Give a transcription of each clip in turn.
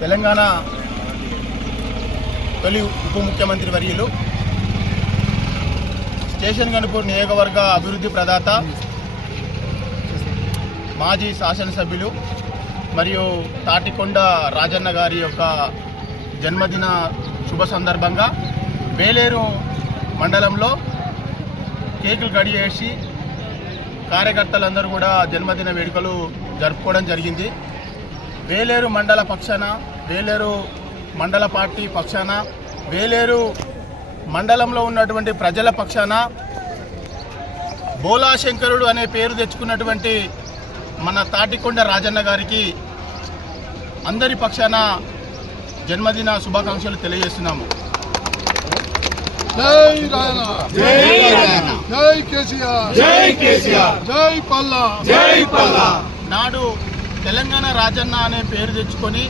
తెలంగాణ తొలి ఉప ముఖ్యమంత్రి వర్యులు, స్టేషన్ గన్పూర్ నియోజకవర్గ అభివృద్ధి ప్రదాత, మాజీ శాసనసభ్యులు మరియు తాటికొండ రాజన్న గారి యొక్క జన్మదిన శుభ సందర్భంగా వేలేరు మండలంలో కేకులు కడిగేసి కార్యకర్తలందరూ కూడా జన్మదిన వేడుకలు జరుపుకోవడం జరిగింది. వేలేరు మండల పక్షాన, వేలేరు మండల పార్టీ పక్షాన, వేలేరు మండలంలో ఉన్నటువంటి ప్రజల పక్షాన బోలాశంకరుడు అనే పేరు తెచ్చుకున్నటువంటి మన తాటికొండ రాజన్న గారికి అందరి పక్షాన జన్మదిన శుభాకాంక్షలు తెలియజేస్తున్నాము. జై రాయన, జై రాయన, జై కేసీఆర్, జై కేసీఆర్, జై పల్లా, జై పల్లా. నాడు తెలంగాణ రాజన్న అనే పేరు తెచ్చుకొని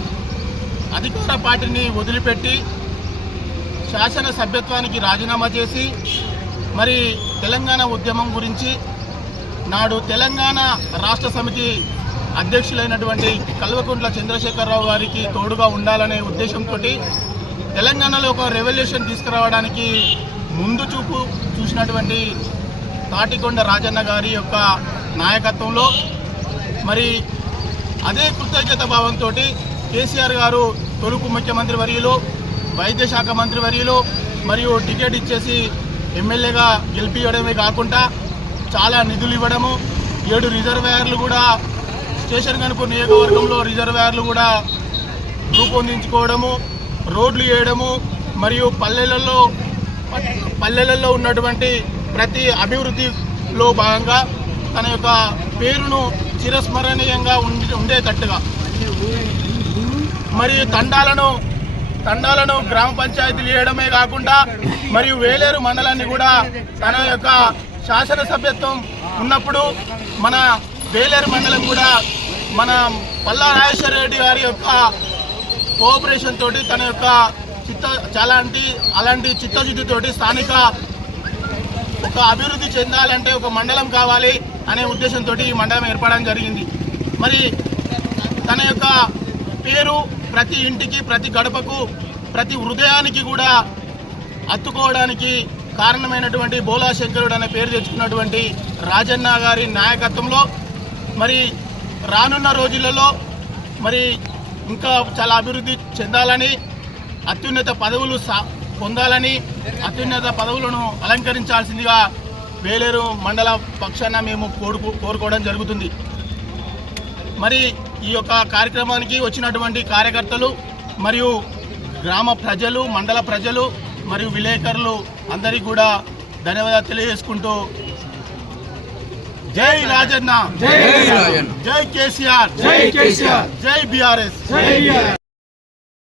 అధికార పార్టీని వదిలిపెట్టి శాసన సభ్యత్వానికి రాజీనామా చేసి మరి తెలంగాణ ఉద్యమం గురించి నాడు తెలంగాణ రాష్ట్ర సమితి అధ్యక్షులైనటువంటి కల్వకుంట్ల చంద్రశేఖరరావు గారికి తోడుగా ఉండాలనే ఉద్దేశంతో తెలంగాణలో ఒక రెవల్యూషన్ తీసుకురావడానికి ముందు చూపు చూసినటువంటి తాటికొండ రాజన్న గారి యొక్క నాయకత్వంలో మరి అదే కృతజ్ఞత భావంతో కేసీఆర్ గారు తొలుపు ముఖ్యమంత్రి వర్యులు, వైద్య శాఖ మంత్రి వర్యులు మరియు టికెట్ ఇచ్చేసి ఎమ్మెల్యేగా గెలిపియడమే కాకుండా చాలా నిధులు ఇవ్వడము, 7 రిజర్వాయర్లు కూడా స్టేషన్ గన్పూర్ నియోజకవర్గంలో రిజర్వాయర్లు కూడా రూపొందించుకోవడము, రోడ్లు వేయడము మరియు పల్లెలలో ఉన్నటువంటి ప్రతి అభివృద్ధిలో భాగంగా తన యొక్క పేరును చిరస్మరణీయంగా ఉండేటట్టుగా మరియు తండాలను గ్రామ పంచాయతీలు వేయడమే కాకుండా మరియు వేలేరు మండలాన్ని కూడా తన యొక్క శాసనసభ్యత్వం ఉన్నప్పుడు మన వేలేరు మండలం కూడా మన పల్లా రాజేశ్వర రెడ్డి గారి యొక్క కోఆపరేషన్ తోటి తన యొక్క అలాంటి చిత్తశుద్ధితోటి స్థానిక ఒక అభివృద్ధి చెందాలంటే ఒక మండలం కావాలి అనే ఉద్దేశంతో ఈ మండలం ఏర్పడడం జరిగింది. మరి తన యొక్క పేరు ప్రతి ఇంటికి, ప్రతి గడపకు, ప్రతి హృదయానికి కూడా అత్తుకోవడానికి కారణమైనటువంటి బోలాశంకరుడు అనే పేరు తెచ్చుకున్నటువంటి రాజన్న గారి నాయకత్వంలో మరి రానున్న రోజులలో మరి ఇంకా చాలా అభివృద్ధి చెందాలని, అత్యున్నత పదవులు పొందాలని, అత్యున్నత పదవులను అలంకరించాల్సిందిగా వేలేరు మండల పక్షాన మేము కోరుకోవడం జరుగుతుంది. మరి ఈ యొక్క కార్యక్రమానికి వచ్చినటువంటి కార్యకర్తలు మరియు గ్రామ ప్రజలు, మండల ప్రజలు మరియు విలేకరులు అందరికీ కూడా ధన్యవాదాలు తెలియజేసుకుంటూ జై రాజన్న, జై కేసీఆర్, జై బీఆర్ఎస్.